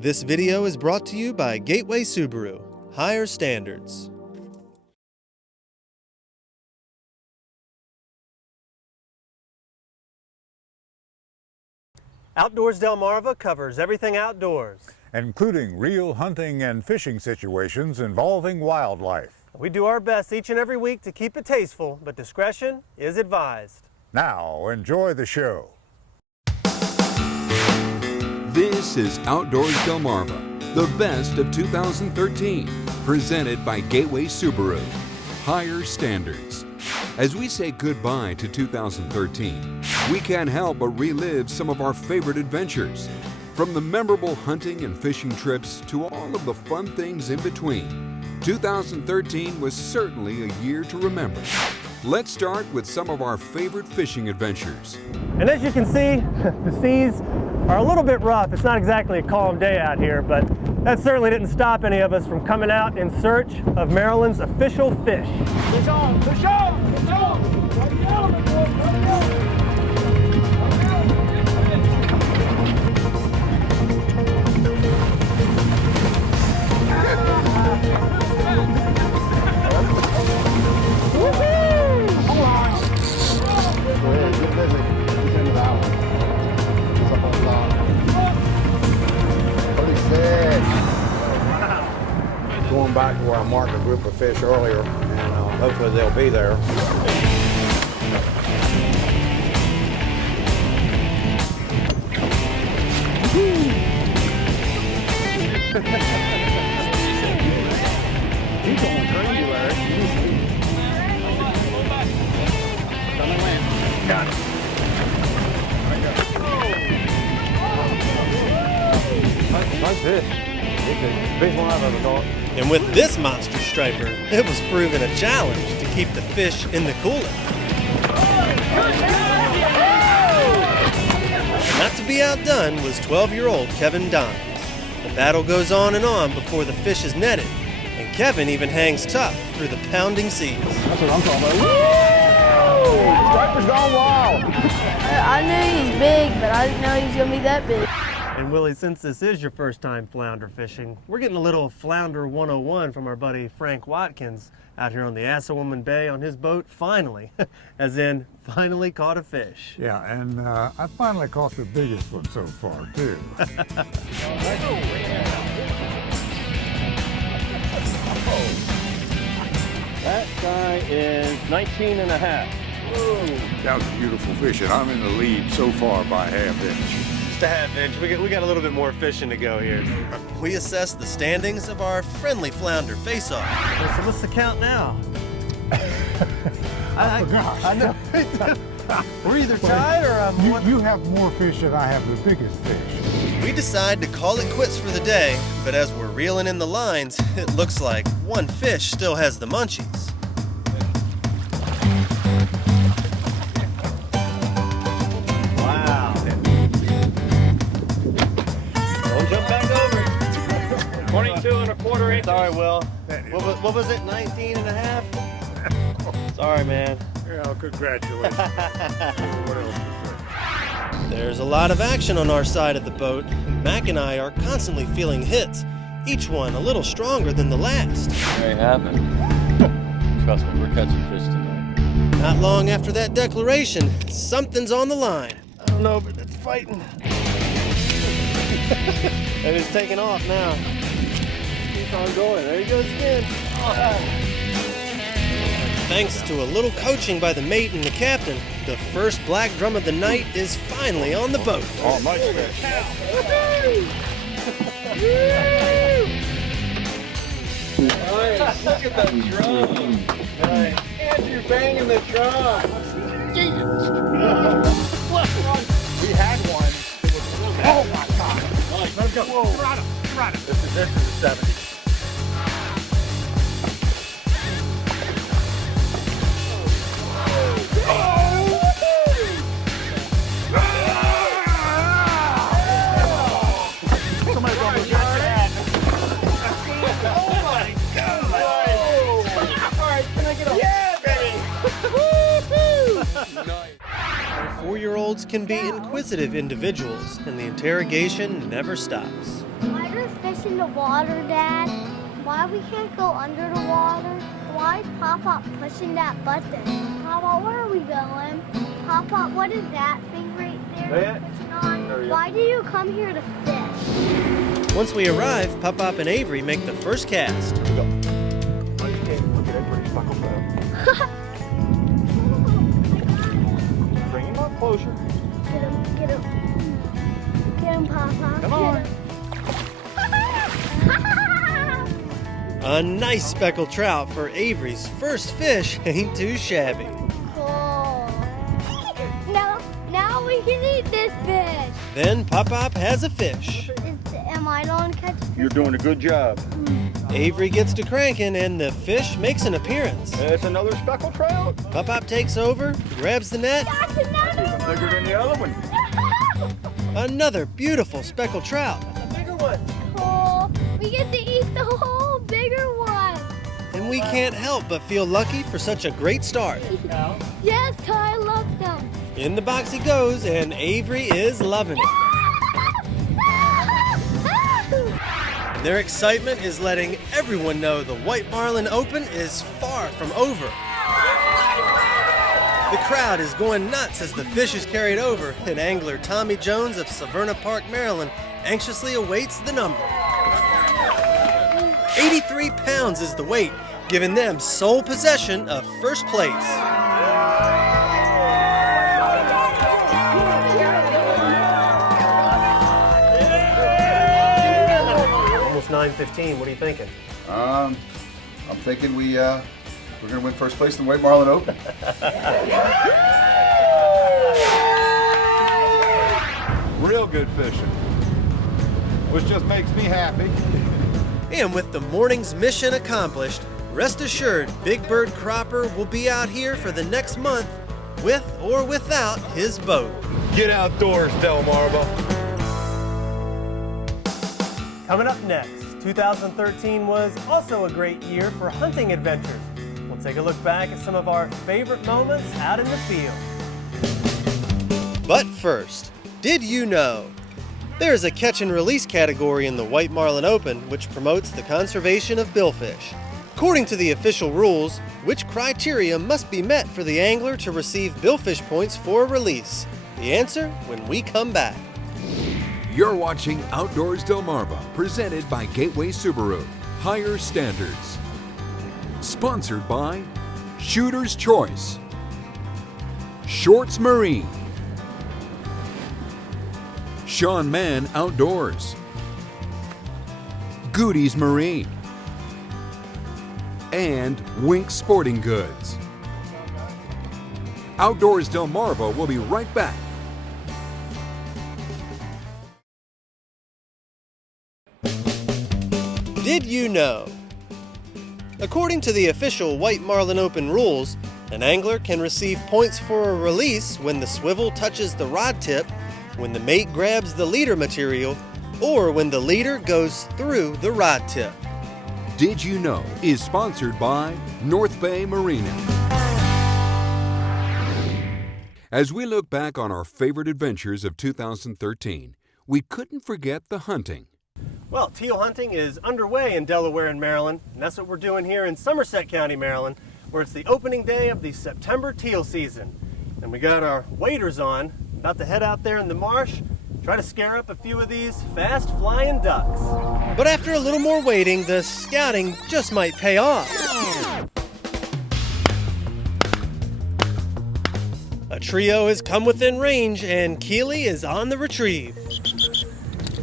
This video is brought to you by Gateway Subaru. Higher standards. Outdoors Delmarva covers everything outdoors, including real hunting and fishing situations involving wildlife. we do our best each and every week to keep it tasteful, but discretion is advised. Now, enjoy the show. This is Outdoors Delmarva, the best of 2013, presented by Gateway Subaru. Higher standards. As we say goodbye to 2013, we can't help but relive some of our favorite adventures. From the memorable hunting and fishing trips to all of the fun things in between, 2013 was certainly a year to remember. Let's start with some of our favorite fishing adventures. And as you can see, the seas are a little bit rough. It's not exactly a calm day out here, but that certainly didn't stop any of us from coming out in search of Maryland's official fish. Fish on! Fish on! Fish on! Right down, boys! Right down! Going back to where I marked a group of fish earlier, and hopefully they'll be there. He's going crazy, Larry. Got it. Nice fish. Biggest one I've ever caught. And with this monster striper, it was proven a challenge to keep the fish in the cooler. Not to be outdone was 12-year-old Kevin Dons. The battle goes on and on before the fish is netted, and Kevin even hangs tough through the pounding seas. That's what I'm talking about. Woo! Striper's gone wild. I knew he's big, but I didn't know he was going to be that big. And Willie, since this is your first time flounder fishing, we're getting a little Flounder 101 from our buddy Frank Watkins out here on the Assawoman Bay on his boat, finally, as in finally caught a fish. Yeah, and I finally caught the biggest one so far, too. That guy is 19 and a half. That was a beautiful fish, and I'm in the lead so far by half inch. Just a half inch. We got a little bit more fishing to go here. We assess the standings of our friendly flounder face-off. So what's the count now? I forgot. I know. We're either tied or You have more fish than I have the biggest fish. We decide to call it quits for the day, but as we're reeling in the lines, it looks like one fish still has the munchies. Wow. Don't jump back over. 22 and a quarter inches. Sorry, Will. What was it, 19 and a half? Sorry, man. Yeah, congratulations. What else is there? There's a lot of action on our side of the boat. Mac and I are constantly feeling hits, each one a little stronger than the last. There you have it. Trust me, we're catching fish tonight. Not long after that declaration, something's on the line. I don't know, but it's fighting. And it's taking off now. Keep on going. There he goes again. Thanks to a little coaching by the mate and the captain, the first black drum of the night is finally on the boat. Oh, nice fish. Nice. Look at that drum. Nice. Andrew banging the drum. We had one. It was real bad. Oh my God. Nice. Let him go. Whoa. Run him. This is a 70. Four-year-olds can be inquisitive individuals, and the interrogation never stops. My fish in the water, Dad? Why we can't go under the water? Why is Pop-Pop pushing that button? Pop-Pop, where are we going? Pop-Pop, what is that thing right there? Pushing on? Why do you come here to fish? Once we arrive, Pop-Pop and Avery make the first cast. Bring him up closer. Get him, get him. Get him, Pop-Pop. Come on. A nice speckled trout for Avery's first fish ain't too shabby. Cool. Now we can eat this fish. Then Pop-Pop has a fish. Am I the one catching fish? You're doing a good job. Avery gets to cranking and the fish makes an appearance. That's another speckled trout. Pop-Pop takes over, grabs the net. That's another Even bigger than the other one. Another beautiful speckled trout. Cool. We get to eat the whole bigger one. And we can't help but feel lucky for such a great start. Yes, I love them. In the box he goes, and Avery is loving it. Their excitement is letting everyone know the White Marlin Open is far from over. The crowd is going nuts as the fish is carried over, and angler Tommy Jones of Severna Park, Maryland, anxiously awaits the number. 83 pounds is the weight, giving them sole possession of first place. Almost 9:15. What are you thinking? I'm thinking we're going to win first place in the White Marlin Open. Real good fishing, which just makes me happy. And with the morning's mission accomplished, rest assured Big Bird Cropper will be out here for the next month with or without his boat. Get outdoors, Delmarva. Coming up next, 2013 was also a great year for hunting adventures. We'll take a look back at some of our favorite moments out in the field. But first, did you know? There is a catch and release category in the White Marlin Open which promotes the conservation of billfish. According to the official rules, which criteria must be met for the angler to receive billfish points for a release? The answer when we come back. You're watching Outdoors Delmarva, presented by Gateway Subaru. Higher standards. Sponsored by Shooter's Choice, Shorts Marine, Sean Mann Outdoors, Goody's Marine, and Wink Sporting Goods. Outdoors Delmarva will be right back. Did you know? According to the official White Marlin Open rules, an angler can receive points for a release when the swivel touches the rod tip, when the mate grabs the leader material, or when the leader goes through the rod tip. Did You Know is sponsored by North Bay Marina. As we look back on our favorite adventures of 2013, we couldn't forget the hunting. Well, teal hunting is underway in Delaware and Maryland, and that's what we're doing here in Somerset County, Maryland, where it's the opening day of the September teal season. And we got our waders on, about to head out there in the marsh, try to scare up a few of these fast-flying ducks. But after a little more waiting, the scouting just might pay off. A trio has come within range, and Keeley is on the retrieve.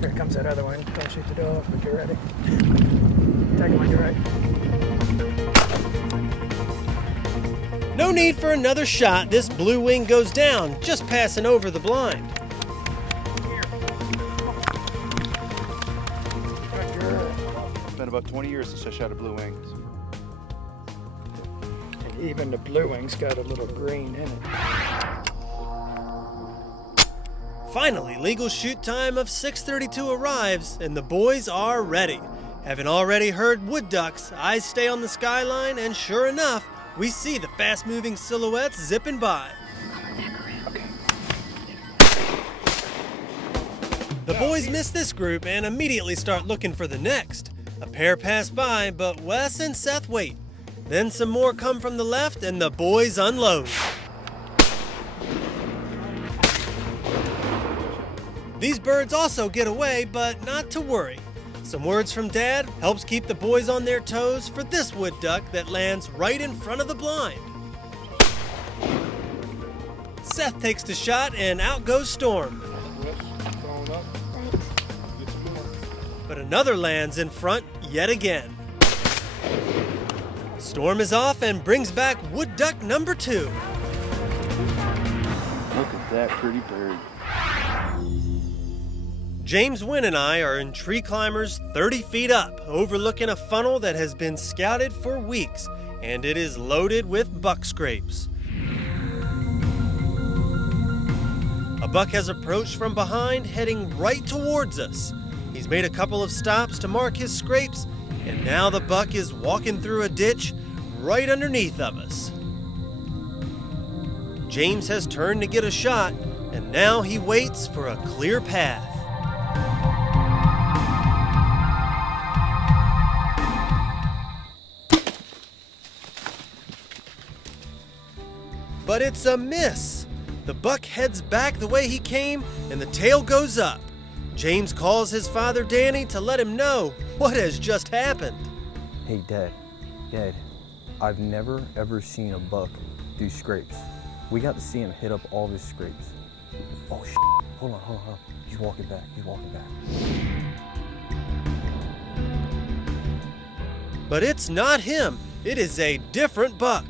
Here comes that other one. Don't shoot the dog, but you're ready. Take him when you're ready. No need for another shot. This blue wing goes down, just passing over the blind. It's been about 20 years since I shot a blue wing. And even the blue wing's got a little green in it. Finally, legal shoot time of 6:32 arrives, and the boys are ready. Having already heard wood ducks, eyes stay on the skyline, and sure enough, we see the fast-moving silhouettes zipping by. The boys miss this group and immediately start looking for the next. A pair pass by, but Wes and Seth wait. Then some more come from the left and the boys unload. These birds also get away, but not to worry. Some words from Dad helps keep the boys on their toes for this wood duck that lands right in front of the blind. Seth takes the shot and out goes Storm. But another lands in front yet again. Storm is off and brings back wood duck number 2. Look at that pretty bird. James Wynn and I are in tree climbers 30 feet up, overlooking a funnel that has been scouted for weeks, and it is loaded with buck scrapes. A buck has approached from behind, heading right towards us. He's made a couple of stops to mark his scrapes, and now the buck is walking through a ditch right underneath of us. James has turned to get a shot, and now he waits for a clear path. But it's a miss. The buck heads back the way he came, and the tail goes up. James calls his father Danny to let him know what has just happened. Hey, Dad, I've never ever seen a buck do scrapes. We got to see him hit up all of his scrapes. Oh, shit. Hold on. He's walking back. But it's not him. It is a different buck.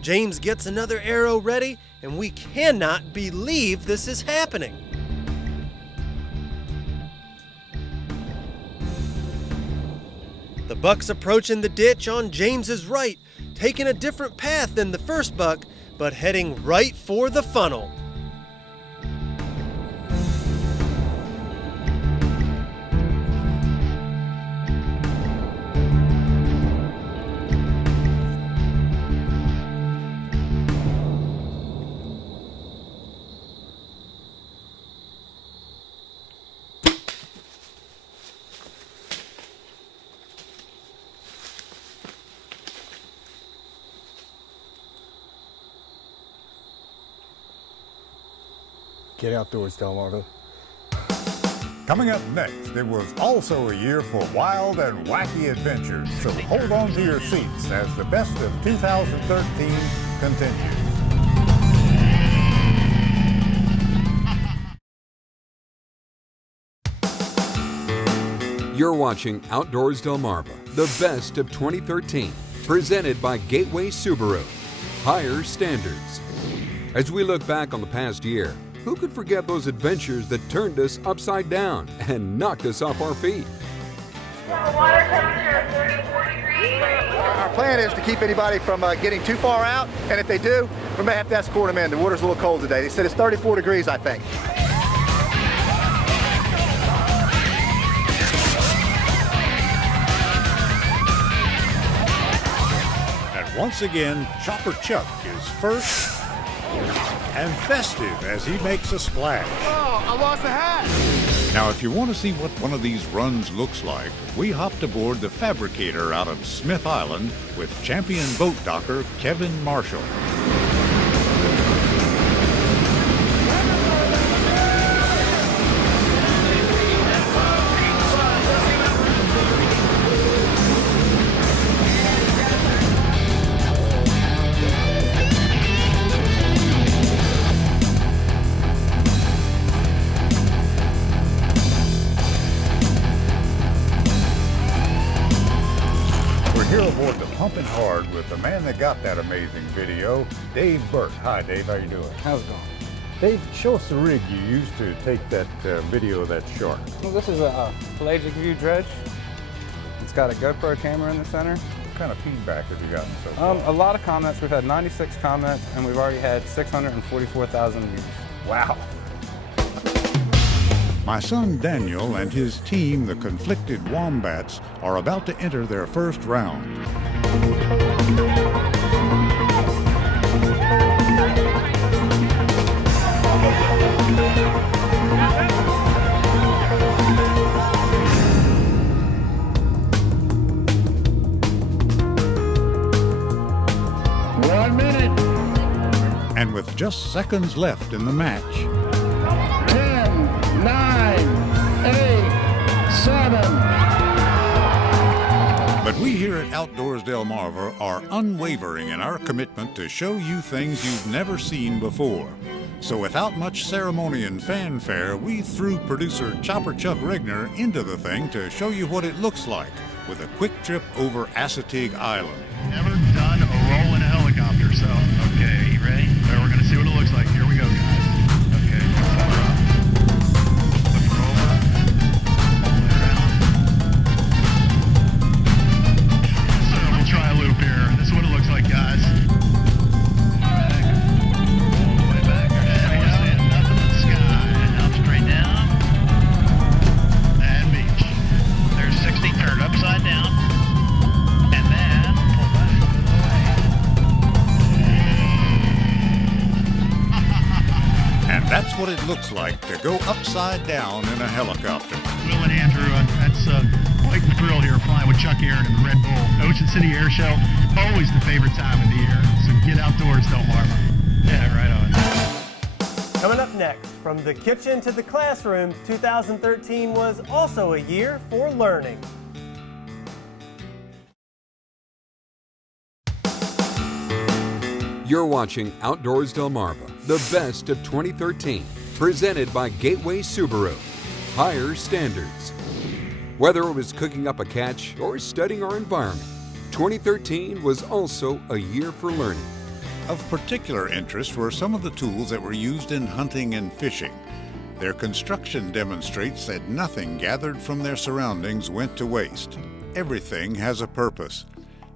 James gets another arrow ready, and we cannot believe this is happening. The buck's approaching the ditch on James's right, taking a different path than the first buck, but heading right for the funnel. Get outdoors, Delmarva. Coming up next, it was also a year for wild and wacky adventures, so hold on to your seats as the best of 2013 continues. You're watching Outdoors Delmarva, the best of 2013, presented by Gateway Subaru. Higher standards. As we look back on the past year, who could forget those adventures that turned us upside down and knocked us off our feet? Water temperature of 34 degrees. Our plan is to keep anybody from getting too far out, and if they do, we may have to escort them in. The water's a little cold today. They said it's 34 degrees, I think. And once again, Chopper Chuck is first and festive as he makes a splash. Oh, I lost a hat! Now, if you want to see what one of these runs looks like, we hopped aboard the Fabricator out of Smith Island with champion boat docker Kevin Marshall. Here aboard the Pumping Hard with the man that got that amazing video, Dave Burke. Hi, Dave. How you doing? How's it going? Dave, show us the rig you used to take that video of that shark. Well, this is a pelagic view dredge. It's got a GoPro camera in the center. What kind of feedback have you gotten so far? A lot of comments. We've had 96 comments, and we've already had 644,000 views. Wow. My son Daniel and his team, the Conflicted Wombats, are about to enter their first round. with just seconds left in the match. 10, 9, 8, 7. But we here at Outdoors Delmarva are unwavering in our commitment to show you things you've never seen before. So without much ceremony and fanfare, we threw producer Chopper Chuck Regner into the thing to show you what it looks like with a quick trip over Assateague Island. Never done a roll in a helicopter, so, okay, you ready? Well, we're gonna see what it looks like. Here we go, guys. Okay, flip her up. Flip her over. All the way around. So we'll try a loop here. This is what it looks like, guys. All the way back. There we go. Nothing but sky. Now straight down. And beach. There's 60, turn upside down. And then pull back a little way. And that's what it looks like to go upside down in a helicopter. Will and Andrew, that's quite the thrill here flying with Chuck Aaron in the Red Bull Ocean City Air Show. Always the favorite time of the year. So get outdoors, Delmarva. Yeah, right on. Coming up next, from the kitchen to the classroom, 2013 was also a year for learning. You're watching Outdoors Delmarva, the best of 2013, presented by Gateway Subaru. Higher standards. Whether it was cooking up a catch or studying our environment, 2013 was also a year for learning. Of particular interest were some of the tools that were used in hunting and fishing. Their construction demonstrates that nothing gathered from their surroundings went to waste. Everything has a purpose.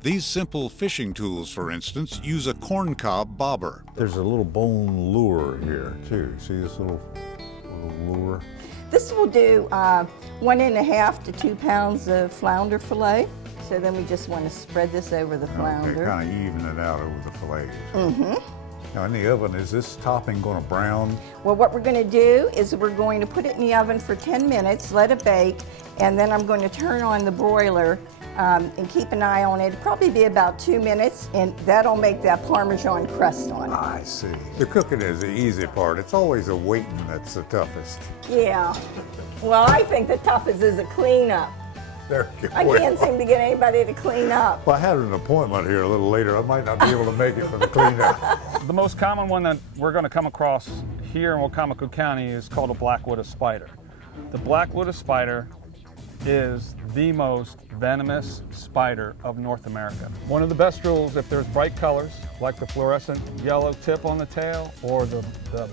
These simple fishing tools, for instance, use a corncob bobber. There's a little bone lure here, too. See this little lure? This will do 1.5 to 2 pounds of flounder fillet. So then we just want to spread this over the flounder. Okay, kind of even it out over the fillets. Mm-hmm. Now in the oven, is this topping going to brown? Well, what we're going to do is we're going to put it in the oven for 10 minutes, let it bake, and then I'm going to turn on the broiler and keep an eye on it. It'll probably be about 2 minutes, and that'll make that Parmesan crust on it. I see. The cooking is the easy part. It's always the waiting that's the toughest. Yeah. Well, I think the toughest is a cleanup. There you go. I can't seem to get anybody to clean up. Well, I had an appointment here a little later. I might not be able to make it for the cleanup. The most common one that we're going to come across here in Wacomico County is called a black widow spider. The black widow spider is the most venomous spider of North America. One of the best rules, if there's bright colors, like the fluorescent yellow tip on the tail or the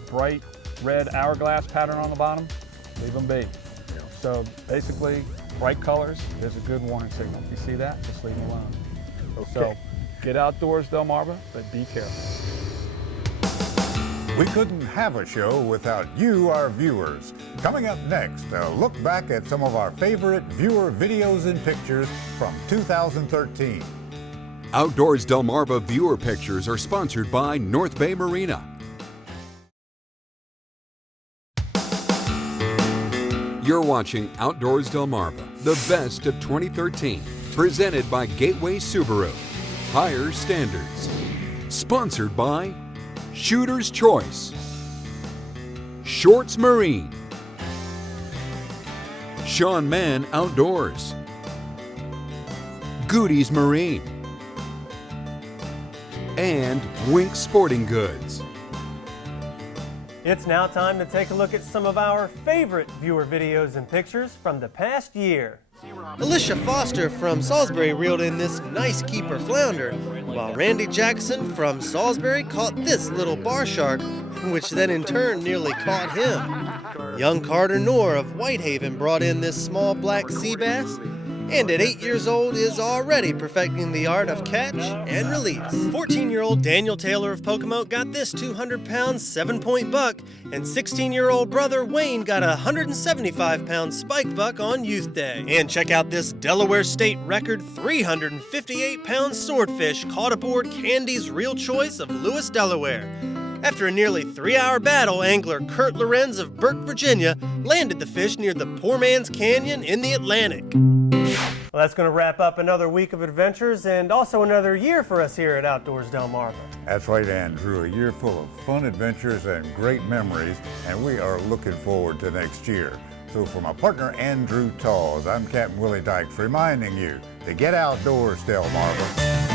bright red hourglass pattern on the bottom, leave them be. So basically, bright colors is a good warning signal. If you see that, just leave them alone. Okay. So get outdoors, Delmarva, but be careful. We couldn't have a show without you, our viewers. Coming up next, a look back at some of our favorite viewer videos and pictures from 2013. Outdoors Delmarva viewer pictures are sponsored by North Bay Marina. You're watching Outdoors Delmarva, the best of 2013, presented by Gateway Subaru. Higher standards. Sponsored by Shooter's Choice, Shorts Marine, Sean Mann Outdoors, Goody's Marine, and Wink Sporting Goods. It's now time to take a look at some of our favorite viewer videos and pictures from the past year. Alicia Foster from Salisbury reeled in this nice keeper flounder, while Randy Jackson from Salisbury caught this little bar shark, which then in turn nearly caught him. Young Carter Knorr of Whitehaven brought in this small black sea bass, and at 8 years old is already perfecting the art of catch and release. 14-year-old Daniel Taylor of Pocomoke got this 200-pound 7-point buck, and 16-year-old brother Wayne got a 175-pound spike buck on Youth Day. And check out this Delaware State record 358-pound swordfish caught aboard Candy's Real Choice of Lewis, Delaware. After a nearly 3-hour battle, angler Kurt Lorenz of Burke, Virginia, landed the fish near the Poor Man's Canyon in the Atlantic. Well, that's going to wrap up another week of adventures and also another year for us here at Outdoors Delmarva. That's right, Andrew. A year full of fun adventures and great memories, and we are looking forward to next year. So for my partner, Andrew Tawes, I'm Captain Willie Dykes reminding you to get outdoors, Delmarva.